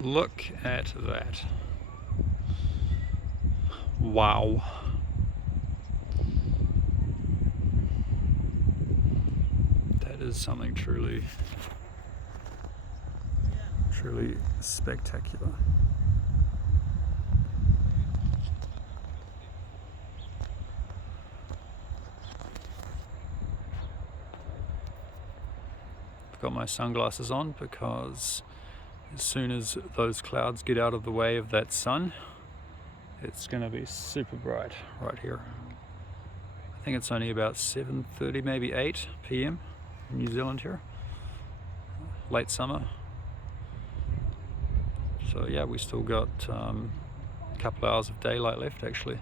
Look at that. Wow. That is something truly spectacular. I've got my sunglasses on because as soon as those clouds get out of the way of that sun, it's going to be super bright right here. I think it's only about 7:30, maybe 8 p.m. in New Zealand here. Late summer. So yeah, we still got a couple of hours of daylight left actually,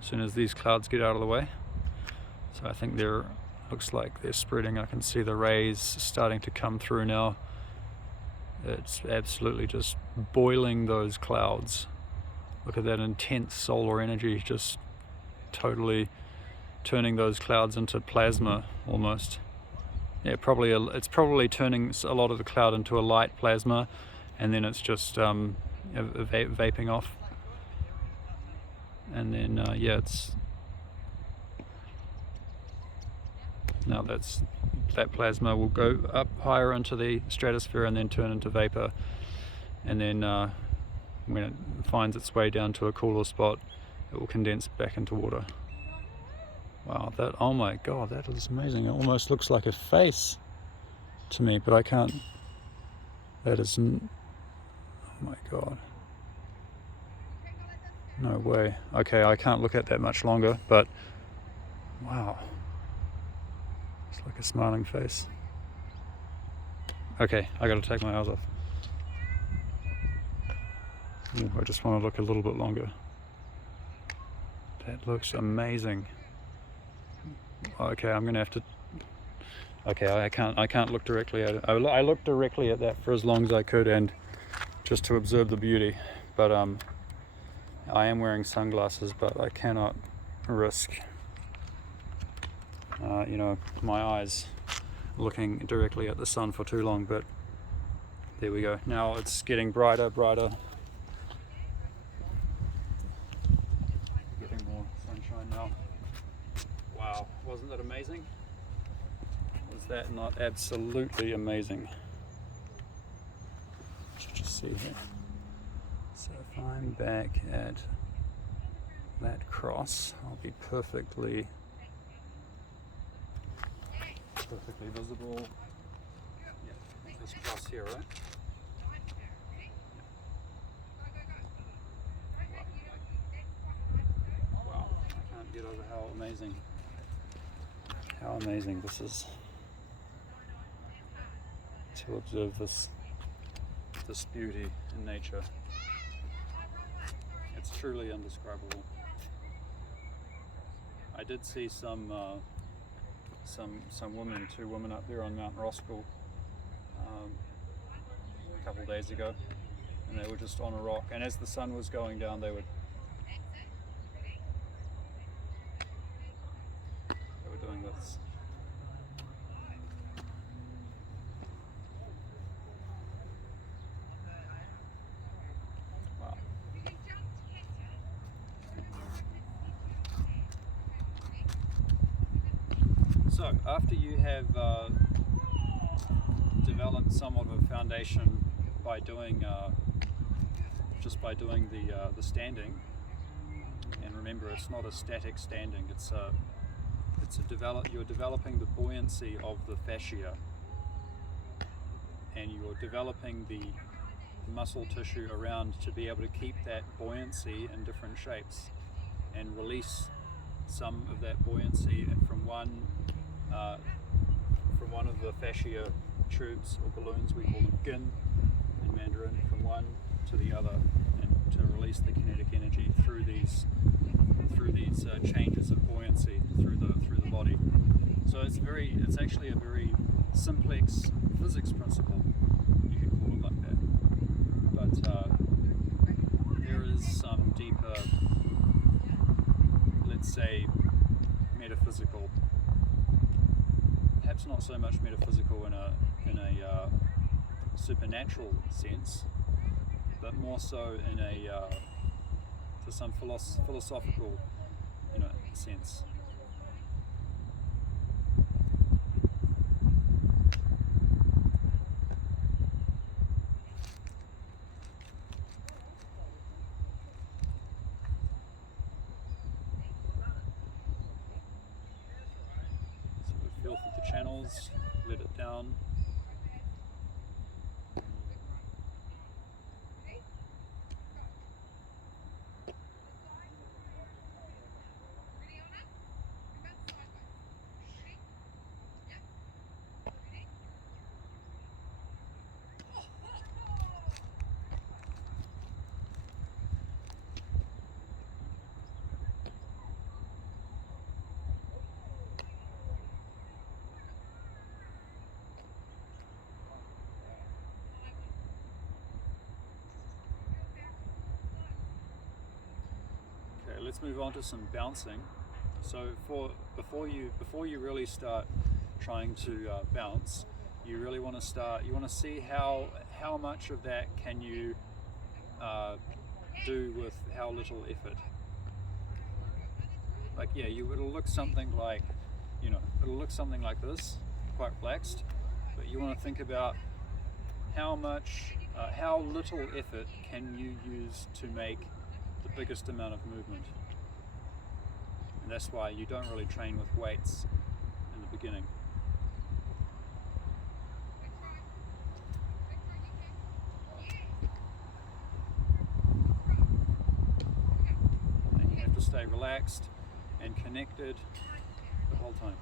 as soon as these clouds get out of the way. So I think looks like they're spreading. I can see the rays starting to come through now. It's absolutely just boiling those clouds. Look at that intense solar energy, just totally turning those clouds into plasma almost. Yeah, it's probably turning a lot of the cloud into a light plasma, and then it's just vaping off. And then yeah, now that plasma will go up higher into the stratosphere and then turn into vapor, and then when it finds its way down to a cooler spot, it will condense back into water. Wow, oh my god, that is amazing. It almost looks like a face to me, but I can't. That isn't. Oh my god. No way. Okay, I can't look at that much longer, but wow. It's like a smiling face. Okay, I gotta take my eyes off. Ooh, I just want to look a little bit longer. That looks amazing. Okay, I'm gonna have to. Okay, I can't look directly at it. I looked directly at that for as long as I could, and just to observe the beauty. But I am wearing sunglasses, but I cannot risk, my eyes looking directly at the sun for too long. But there we go. Now it's getting brighter. Getting more sunshine now. Wow, wasn't that amazing? Was that not absolutely amazing? Just see here. So if I'm back at that cross, I'll be perfectly visible. Yeah, this cross here, right? Wow, I can't get over how amazing this is to observe this beauty in nature. It's truly indescribable. I did see some women, 2 women up there on Mount Roskill a couple of days ago, and they were just on a rock, and as the sun was going down they were doing this. Wow. So after you have developed somewhat of a foundation by doing the standing, and remember, it's not a static standing, you're developing the buoyancy of the fascia, and you're developing the muscle tissue around to be able to keep that buoyancy in different shapes and release some of that buoyancy from one of the fascia tubes or balloons. We call them gin in Mandarin, from one to the other, and to release the kinetic energy through these changes of buoyancy through the body. So it's actually a very simplex physics principle, you could call it like that. But there is some deeper, let's say, metaphysical, perhaps not so much metaphysical in a supernatural sense, more so in a to some philosophical, sense. So we feel for the channels, let it down. Okay, let's move on to some bouncing. So before you really start trying to bounce, you really want to see how much of that can you do with how little effort. Like, yeah, it'll look something like, it'll look something like this, quite relaxed, but you want to think about how little effort can you use to make the biggest amount of movement. And that's why you don't really train with weights in the beginning. And you have to stay relaxed and connected the whole time.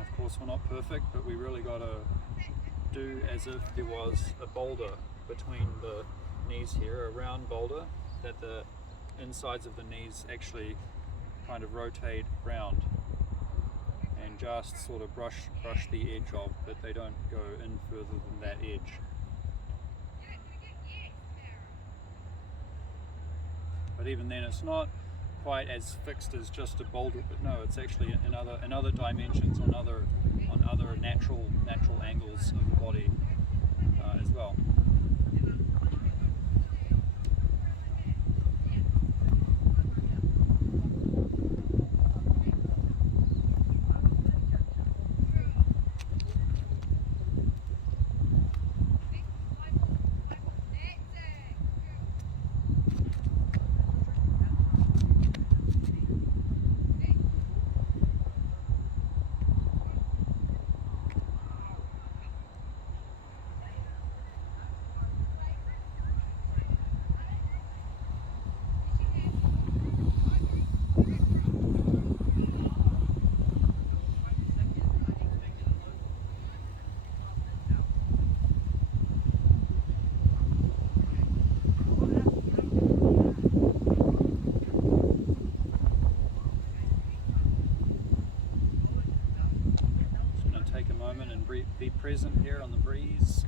Of course, we're not perfect, but we really got to do as if there was a boulder between the knees here, a round boulder that the insides of the knees actually kind of rotate round and just sort of brush the edge of, but they don't go in further than that edge. But even then, it's not quite as fixed as just a boulder, but no, it's actually in other dimensions, on other natural angles of the body as well. Be present here on the breeze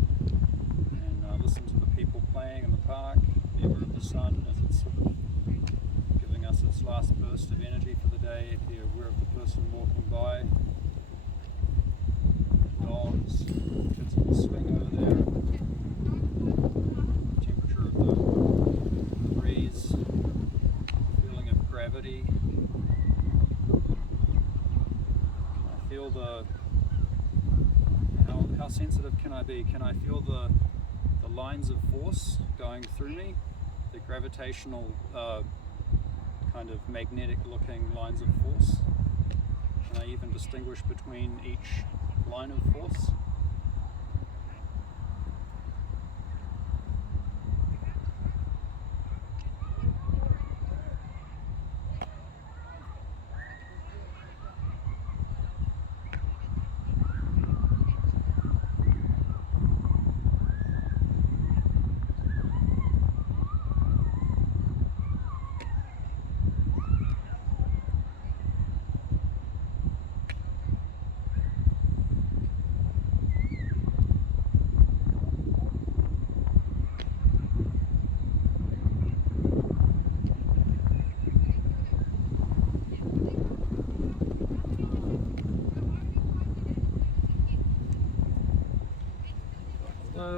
and listen to the people playing in the park, be aware of the sun as it's sort of giving us its last burst of energy for the day, be aware of the person walking by, dogs, kids on the swing over there, temperature of the breeze, feeling of gravity. I feel how sensitive can I be? Can I feel the lines of force going through me? The gravitational kind of magnetic looking lines of force? Can I even distinguish between each line of force?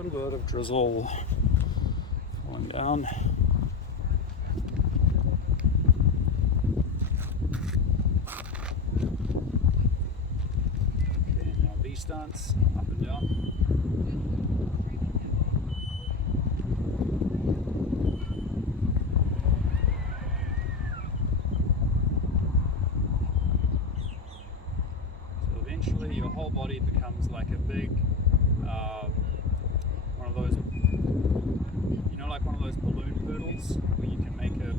little bit of drizzle falling down. Okay, now V-stance, up and down. Eventually your whole body becomes like a big one of those, you know, like one of those balloon poodles where you can make a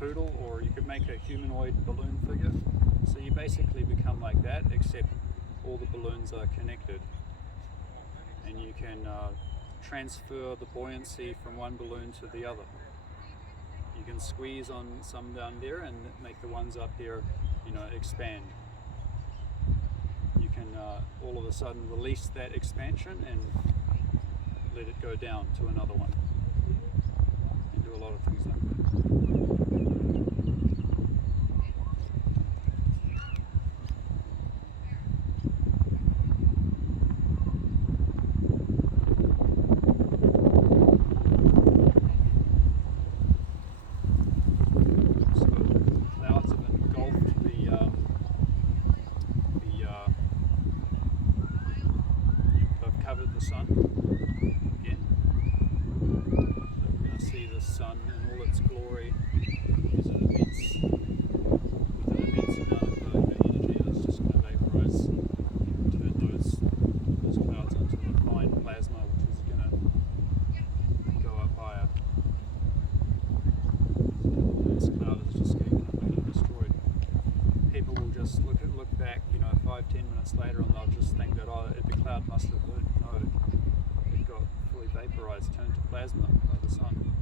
poodle, or you could make a humanoid balloon figure. So you basically become like that, except all the balloons are connected, and you can transfer the buoyancy from one balloon to the other. You can squeeze on some down there and make the ones up here, you know, expand. You can all of a sudden release that expansion and let it go down to another one. And do a lot of things like that. The sun again. So we're going to see the sun in all its glory. There's an immense amount of energy that's just going to vaporize, turn those clouds into the fine plasma, which is going to go up higher. So this cloud is just getting completely destroyed. People will just look back, you know, 5-10 minutes later, and they'll just think that, oh, the cloud must have burnt. No, it got fully vaporized, turned to plasma by the sun.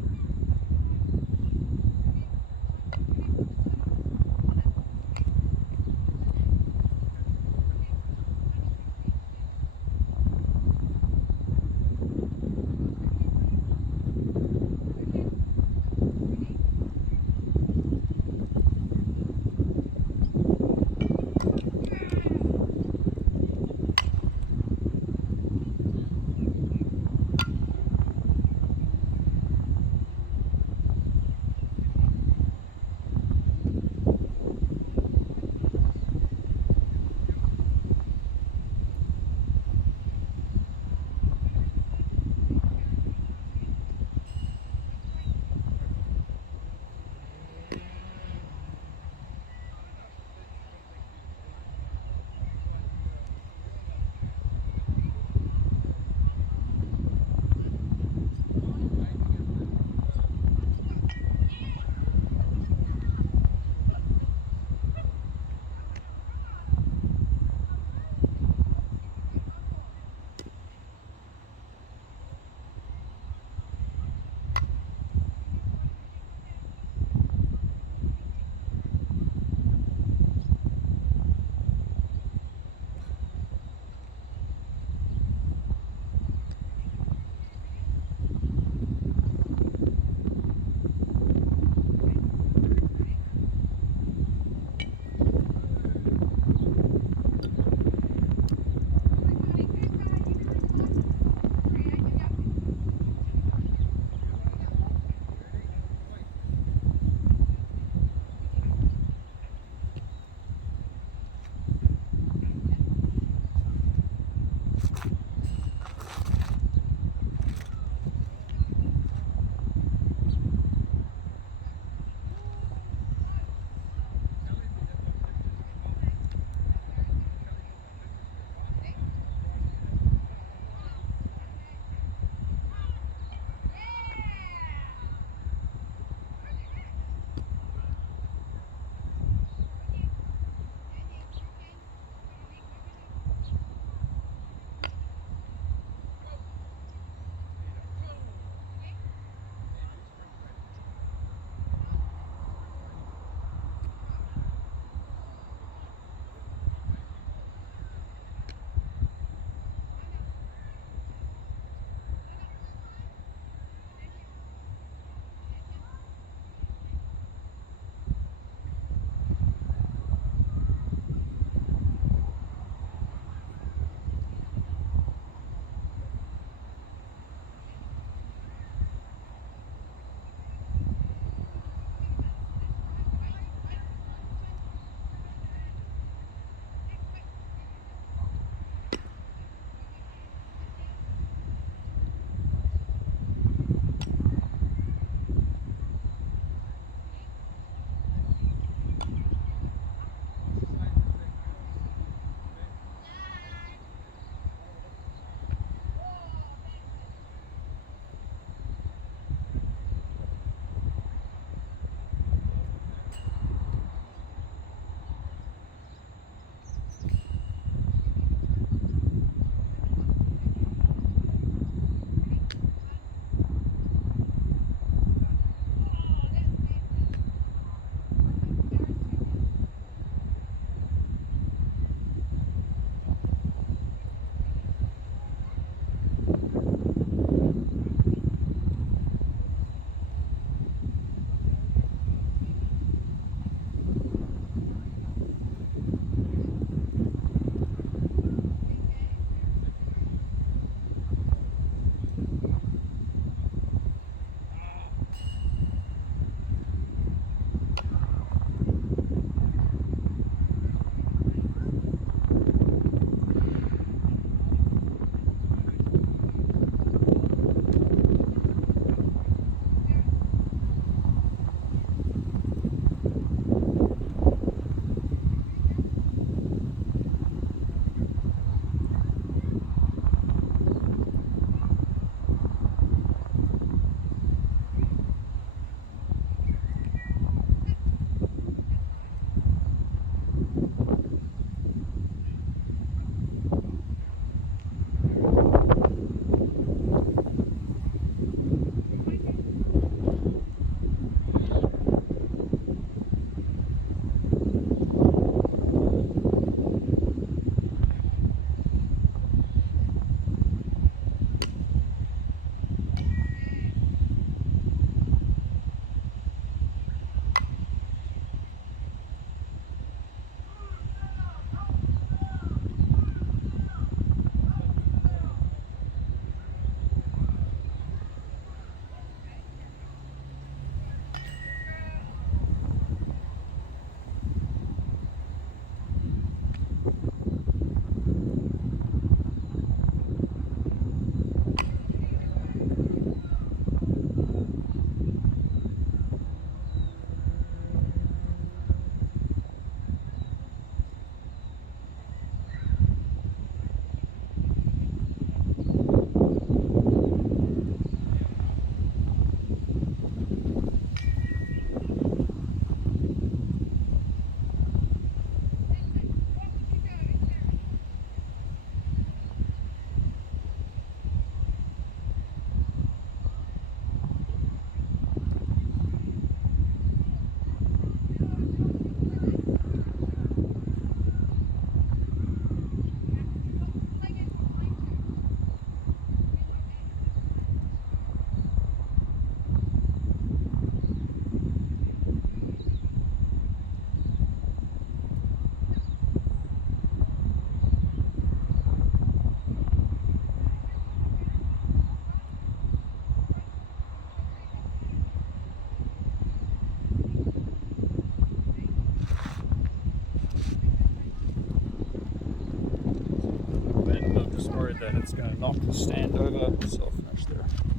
worried that it's going to knock the stand over, so I'll finish there.